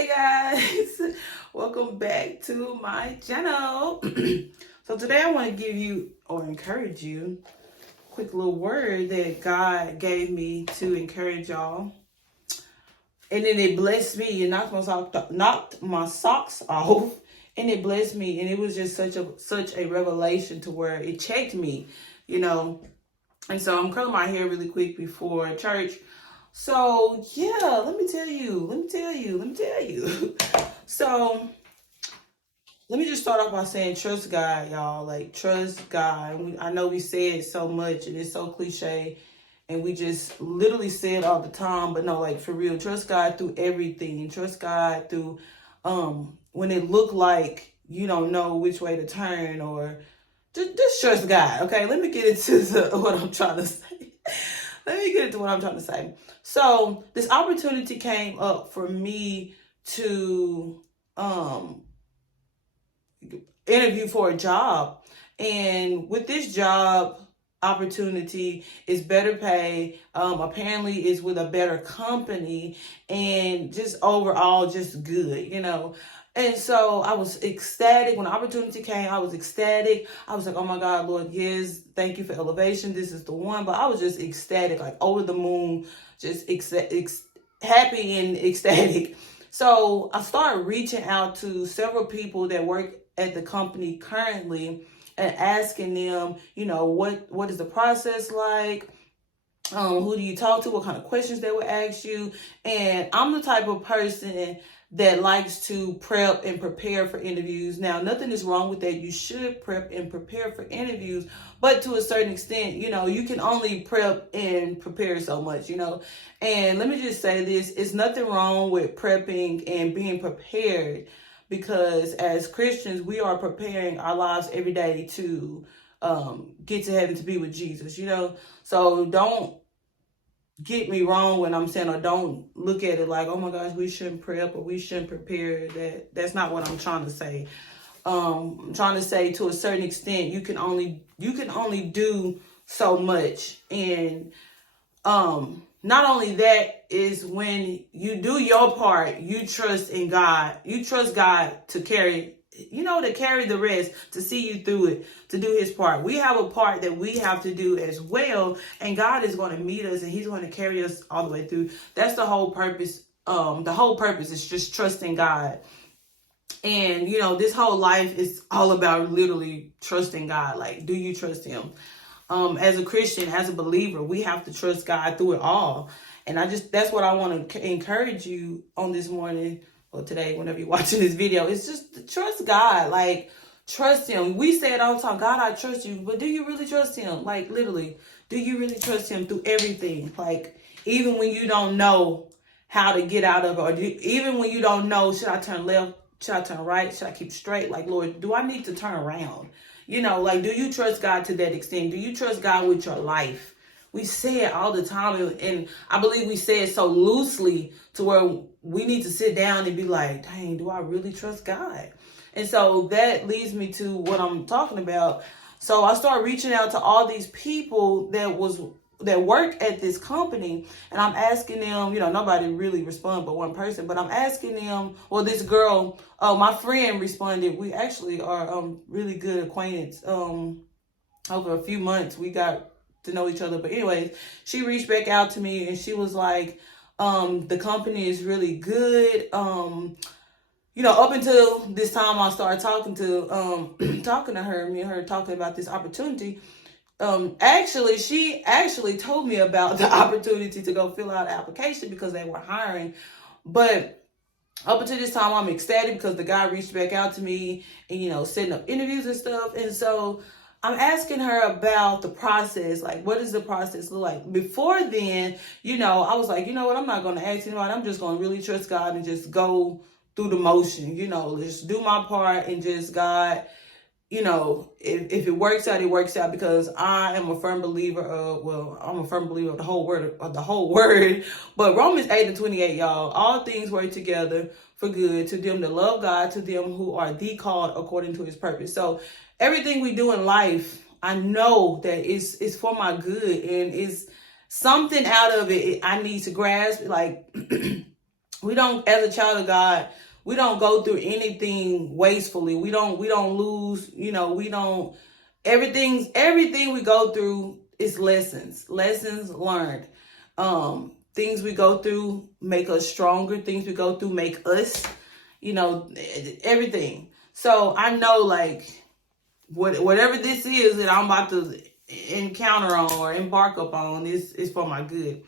Hey guys, welcome back to my channel. So today I want to give you or encourage you a quick little word that God gave me to encourage y'all. And then it blessed me and knocked my socks off, and it blessed me, and it was just such a revelation to where it checked me, you know. And so I'm curling my hair really quick before church. So yeah, let me tell you. So let me just start off by saying trust God, y'all. Like trust God. I know we say it so much and it's so cliche and we just literally say it all the time, but no, like for real, trust God through everything. Trust God through when it look like you don't know which way to turn, or just trust God. Okay, let me get into what I'm trying to say. Let me get into what I'm trying to say. So this opportunity came up for me to interview for a job. And with this job opportunity is better pay. Apparently is with a better company and just overall just good, you know. And so I was ecstatic when the opportunity came. I was ecstatic. I was like, oh my God, Lord, yes, thank you for elevation. This is the one. But I was just ecstatic, like over the moon, just happy and ecstatic. So I started reaching out to several people that work at the company currently and asking them, you know, what is the process like? Who do you talk to? What kind of questions they would ask you? And I'm the type of person that likes to prep and prepare for interviews. Now, nothing is wrong with that. You should prep and prepare for interviews, but to a certain extent, you know, you can only prep and prepare so much, you know. And let me just say this, it's nothing wrong with prepping and being prepared, because as Christians, we are preparing our lives every day to get to heaven, to be with Jesus, you know. So don't get me wrong when I'm saying, or don't look at it like, oh my gosh, we shouldn't prep or we shouldn't prepare. That's not what I'm trying to say. I'm trying to say, to a certain extent, you can only do so much. And not only that, is when you do your part, you trust in God. You trust God to carry the rest, to see you through it, to do his part. We have a part that we have to do as well, and God is going to meet us and he's going to carry us all the way through. That's the whole purpose. The whole purpose is just trusting God. And you know, this whole life is all about literally trusting God. Like, do you trust him? As a Christian, as a believer, we have to trust God through it all. And that's what I want to encourage you on this morning or today, whenever you're watching this video. It's just to trust God. Like, trust him. We say it all the time, God, I trust you. But do you really trust him? Like, literally, do you really trust him through everything? Like, even when you don't know how to get out of it, or even when you don't know, should I turn left? Should I turn right? Should I keep straight? Like, Lord, do I need to turn around? You know, like, do you trust God to that extent? Do you trust God with your life? We say it all the time, and I believe we say it so loosely to where we need to sit down and be like, dang, do I really trust God? And so that leads me to what I'm talking about. So I started reaching out to all these people that work at this company, and I'm asking them, you know, nobody really responded but one person, but I'm asking them, well, this girl, my friend responded. We actually are really good acquaintance. Over a few months we got to know each other. But anyways, she reached back out to me and she was like, the company is really good. You know, up until this time I started talking to her, me and her talking about this opportunity. She actually told me about the opportunity to go fill out an application because they were hiring. But up until this time, I'm ecstatic because the guy reached back out to me and, you know, setting up interviews and stuff. And so I'm asking her about the process. Like, what does the process look like? Before then, you know, I was like, you know what? I'm not going to ask anybody. I'm just going to really trust God and just go through the motion, you know, just do my part and just God, you know, if it works out, it works out, because I am a firm believer of, I'm a firm believer of the whole word, but Romans 8:28, y'all, all things work together for good to them that love God, to them who are the called according to his purpose. So everything we do in life, I know that it's for my good, and it's something out of it I need to grasp. Like, We don't, as a child of God, we don't go through anything wastefully. We don't lose, we don't, everything we go through is lessons learned. Things we go through make us stronger. Things we go through make us, everything. So I know, like, whatever this is that I'm about to encounter on or embark upon is for my good.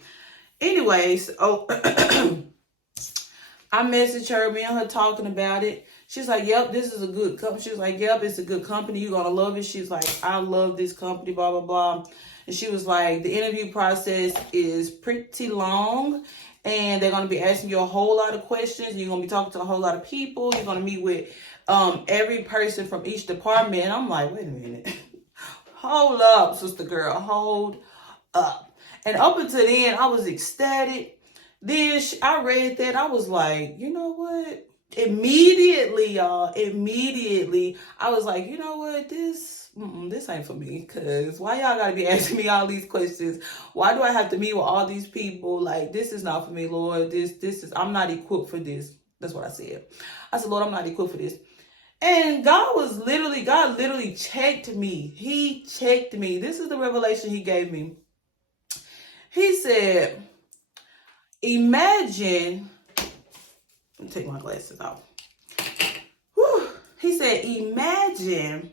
Anyways, I messaged her, me and her talking about it. She's like, yep, this is a good company. She was like, yep, it's a good company. You're going to love it. She's like, I love this company, blah, blah, blah. And she was like, the interview process is pretty long, and they're going to be asking you a whole lot of questions. You're going to be talking to a whole lot of people. You're going to meet with every person from each department. And I'm like, wait a minute. Hold up, sister girl. Hold up. And up until then, I was ecstatic. Then I read that. I was like, you know what? Immediately, y'all. Immediately, I was like, you know what? This ain't for me. Because why y'all got to be asking me all these questions? Why do I have to meet with all these people? Like, this is not for me, Lord. I'm not equipped for this. That's what I said. I said, Lord, I'm not equipped for this. And God literally checked me. He checked me. This is the revelation he gave me. He said, imagine, let me take my glasses off. Whew. He said, imagine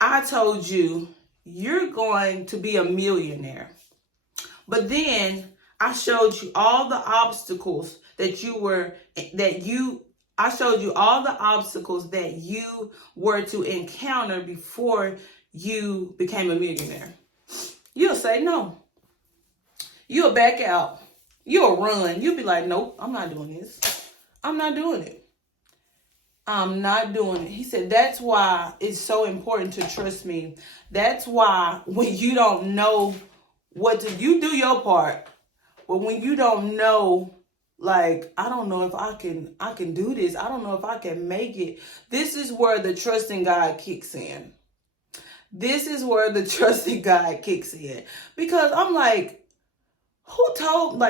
I told you you're going to be a millionaire. But then I showed you all the obstacles I showed you all the obstacles that you were to encounter before you became a millionaire. You'll say no. You'll back out. You'll run. You'll be like, nope, I'm not doing this. I'm not doing it. I'm not doing it. He said, that's why it's so important to trust me. That's why when you don't know you do your part. But when you don't know, like, I don't know if I can do this. I don't know if I can make it. This is where the trust in God kicks in. This is where the trust in God kicks in. Because I'm like, who told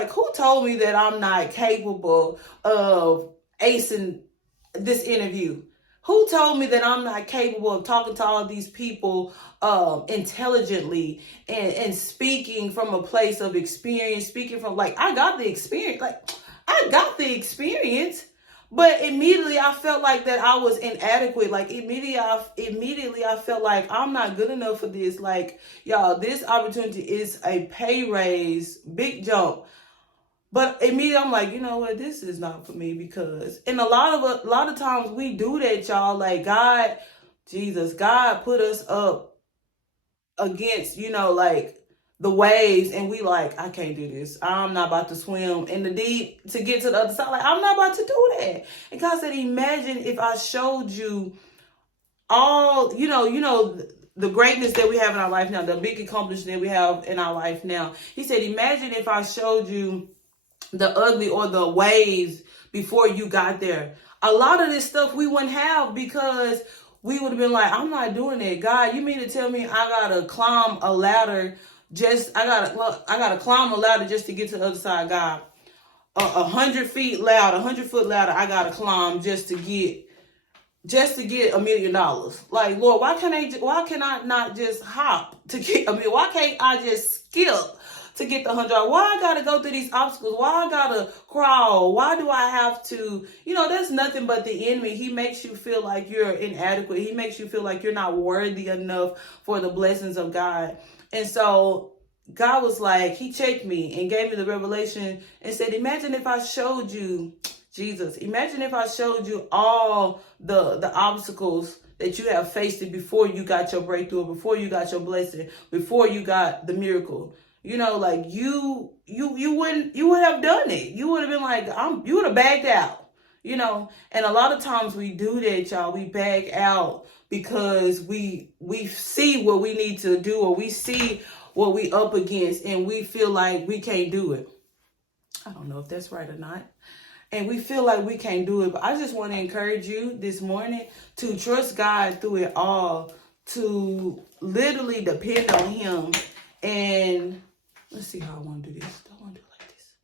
me that I'm not capable of acing this interview? Who told me that I'm not capable of talking to all these people intelligently and speaking from a place of experience, speaking from, like, I got the experience. But immediately I felt like that I was inadequate. Like, immediately I felt like I'm not good enough for this. Like, y'all, this opportunity is a pay raise, big jump. But immediately I'm like, you know what, this is not for me. Because, and a lot of times we do that, y'all. Like, God put us up against, like, the waves, and we like, I can't do this. I'm not about to swim in the deep to get to the other side. Like, I'm not about to do that. And God said, imagine if I showed you all, the greatness that we have in our life now, the big accomplishment that we have in our life now. He said, imagine if I showed you the ugly or the waves before you got there. A lot of this stuff we wouldn't have, because we would have been like, I'm not doing it. God, you mean to tell me I gotta climb a ladder? I gotta climb a ladder just to get to the other side, God. 100 foot ladder I gotta climb just to get $1 million. Like, Lord, why can I not just hop to get $1 million? Why can't I just skip to get the $100? Why I gotta go through these obstacles? Why I gotta crawl? Why do I have to? That's nothing but the enemy. He makes you feel like you're inadequate. He makes you feel like you're not worthy enough for the blessings of God. And so God was like, he checked me and gave me the revelation and said, imagine if I showed you, Jesus, imagine if I showed you all the obstacles that you have faced it before you got your breakthrough, before you got your blessing, before you got the miracle. Like, you would have done it. You would have been like, you would have backed out, and a lot of times we do that, y'all. We back out because we see what we need to do, or we see what we up against, and we feel like we can't do it. I don't know if that's right or not. And we feel like we can't do it. But I just want to encourage you this morning to trust God through it all, to literally depend on him. And let's see how I want to do this. Do I want to do it like this?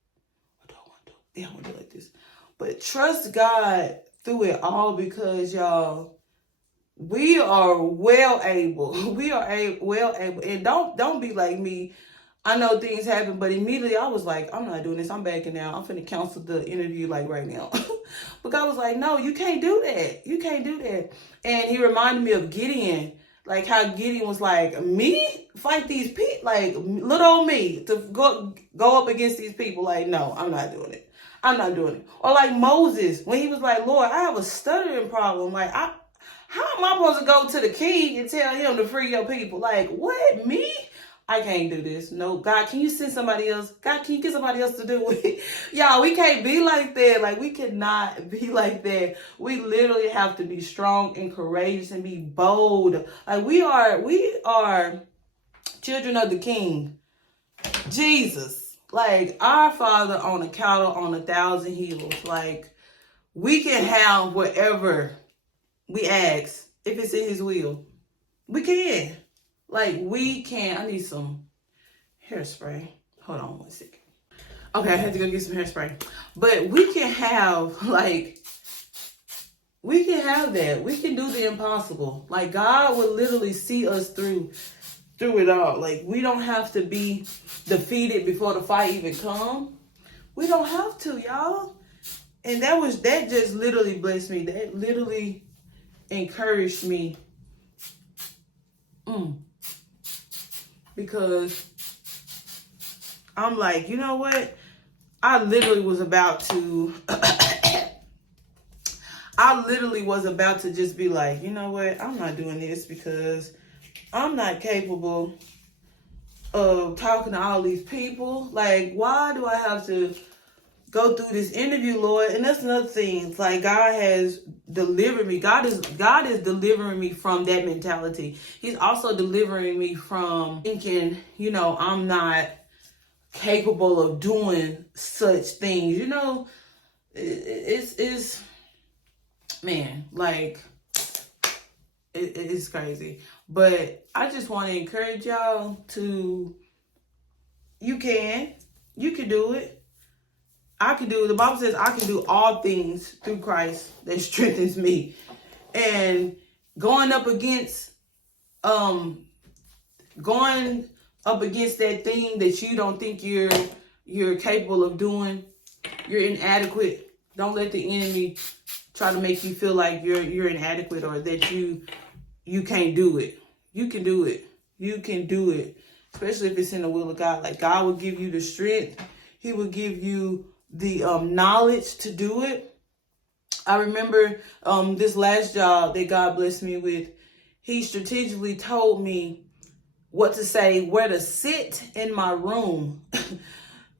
What do I want to do? Yeah, I want to do it like this. But trust God through it all, because y'all, we are well able. We are well able. And don't be like me. I know things happen, but immediately I was like, I'm not doing this. I'm backing out. I'm finna cancel the interview like right now. But God was like, no, you can't do that. You can't do that. And he reminded me of Gideon. Like how Gideon was like, me? Fight these people? Like little old me to go up against these people. Like, no, I'm not doing it. I'm not doing it. Or like Moses, when he was like, Lord, I have a stuttering problem. Like, how am I supposed to go to the king and tell him to free your people? Like, what? Me? I can't do this. No, God, can you send somebody else? God, can you get somebody else to do it? Y'all, we can't be like that. Like, we cannot be like that. We literally have to be strong and courageous and be bold. Like, we are children of the King, Jesus. Like, our Father on a cattle on 1,000 hills. Like, we can have whatever we ask if it's in his will. We can. Like, we can. I need some hairspray. Hold on one second. Okay, I had to go get some hairspray. But we can have, like, we can have that. We can do the impossible. Like, God will literally see us through it all. Like, we don't have to be defeated before the fight even come. We don't have to, y'all. And that just literally blessed me. That literally encouraged me. Because I'm like, you know what? I literally was about to just be like, you know what? I'm not doing this because I'm not capable of talking to all these people. Like, why do I have to go through this interview, Lord? And that's another thing. It's like God has delivered me. God is delivering me from that mentality. He's also delivering me from thinking, I'm not capable of doing such things. It's man, like it's crazy. But I just want to encourage y'all to, you can do it. I can do it. The Bible says I can do all things through Christ that strengthens me. And going up against that thing that you don't think you're capable of doing, you're inadequate. Don't let the enemy try to make you feel like you're inadequate or that you can't do it. You can do it. You can do it. Especially if it's in the will of God. Like, God will give you the strength. He will give you the knowledge to do it. I remember this last job that God blessed me with. He strategically told me what to say, where to sit in my room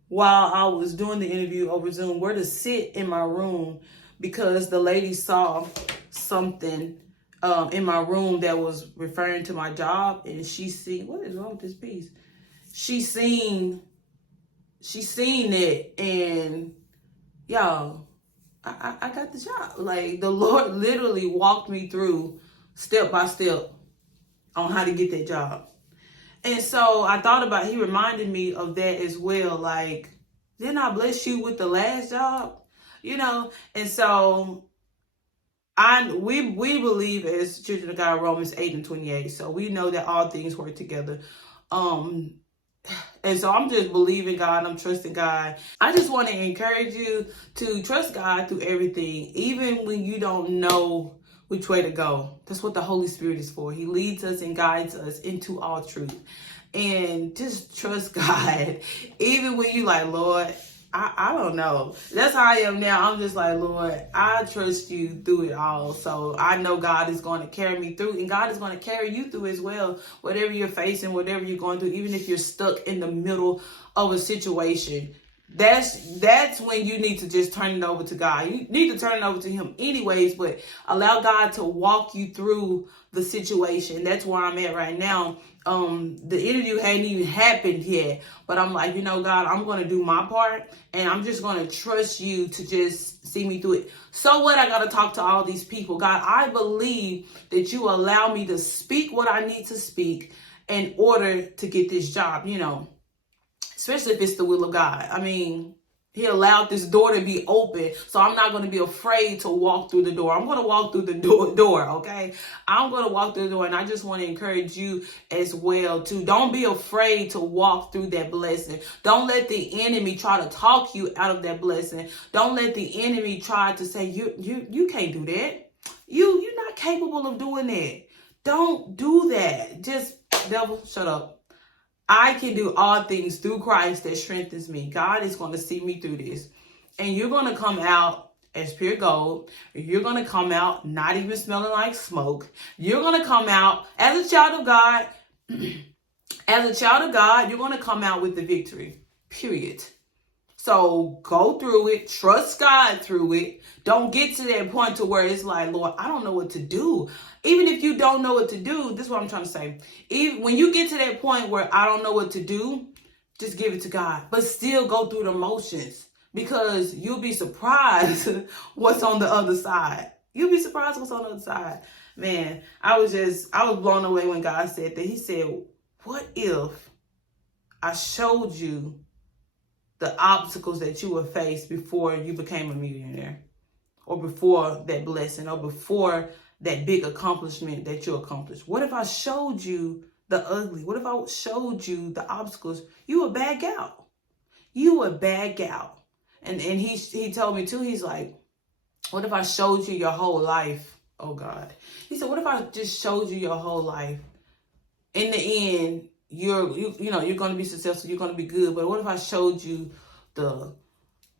while I was doing the interview over Zoom, where to sit in my room, because the lady saw something in my room that was referring to my job, and she seen, what is wrong with this piece? She seen it, and y'all, I got the job. Like, the Lord literally walked me through step by step on how to get that job. And so I thought about, he reminded me of that as well. Like, didn't I bless you with the last job? And so we believe as children of God, Romans 8:28. So we know that all things work together. And so I'm just believing God. I'm trusting God. I just want to encourage you to trust God through everything, even when you don't know which way to go. That's what the Holy Spirit is for. He leads us and guides us into all truth. And just trust God. Even when you like, Lord, I don't know. That's how I am now. I'm just like, Lord, I trust you through it all. So I know God is going to carry me through, and God is going to carry you through as well. Whatever you're facing, whatever you're going through, even if you're stuck in the middle of a situation, that's when you need to just turn it over to God. You need to turn it over to him anyways, but allow God to walk you through the situation. That's where I'm at right now. The interview hadn't even happened yet, but I'm like, God, I'm going to do my part, and I'm just going to trust you to just see me through it. So what? I got to talk to all these people. God, I believe that you allow me to speak what I need to speak in order to get this job, especially if it's the will of God. I mean, He allowed this door to be open. So I'm not going to be afraid to walk through the door. I'm going to walk through the door, okay? I'm going to walk through the door. And I just want to encourage you as well, too. Don't be afraid to walk through that blessing. Don't let the enemy try to talk you out of that blessing. Don't let the enemy try to say, you can't do that. You're not capable of doing that. Don't do that. Just, devil, shut up. I can do all things through Christ that strengthens me. God is going to see me through this. And you're going to come out as pure gold. You're going to come out not even smelling like smoke. You're going to come out as a child of God. As a child of God, you're going to come out with the victory. Period. So go through it. Trust God through it. Don't get to that point to where it's like, Lord, I don't know what to do. Even if you don't know what to do, this is what I'm trying to say. Even when you get to that point where I don't know what to do, just give it to God. But still go through the motions, because you'll be surprised what's on the other side. You'll be surprised what's on the other side. Man, I was blown away when God said that. He said, what if I showed you the obstacles that you would face before you became a millionaire, or before that blessing, or before that big accomplishment that you accomplished? What if I showed you the ugly? What if I showed you the obstacles? You would back out. You would back out. And he told me too, he's like, what if I showed you your whole life? Oh God. He said, what if I just showed you your whole life? In the end, you're going to be successful, you're going to be good. But what if I showed you the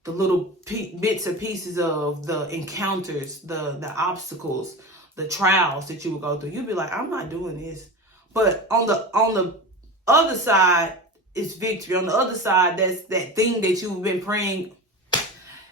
little bits and pieces of the encounters, the obstacles, the trials that you would go through? You'd be like, I'm not doing this. But on the other side, it's victory. On the other side, that's that thing that you've been praying.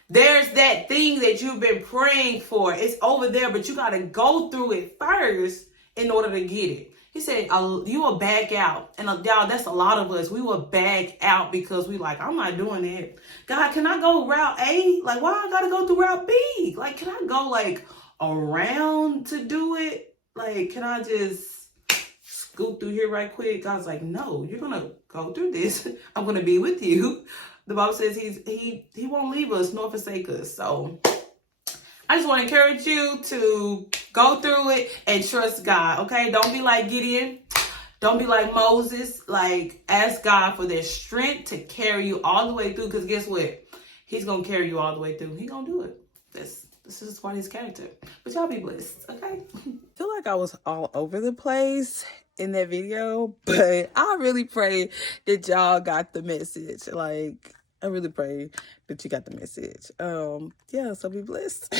There's that thing that you've been praying for. It's over there, but you got to go through it first in order to get it. He said, you will back out. And y'all, that's a lot of us. We will back out because we like, I'm not doing it. God, can I go route A? Like, why I got to go through route B? Like, can I go like around to do it? Like, can I just scoot through here right quick? God's like, no, you're going to go through this. I'm going to be with you. The Bible says he won't leave us nor forsake us. So I just want to encourage you to go through it and trust God, okay? Don't be like Gideon. Don't be like Moses. Like, ask God for their strength to carry you all the way through, because guess what? He's going to carry you all the way through. He's going to do it. This is part of his character. But y'all be blessed, okay? I feel like I was all over the place in that video, but I really pray that y'all got the message. Like, I really pray that you got the message. Yeah, so be blessed.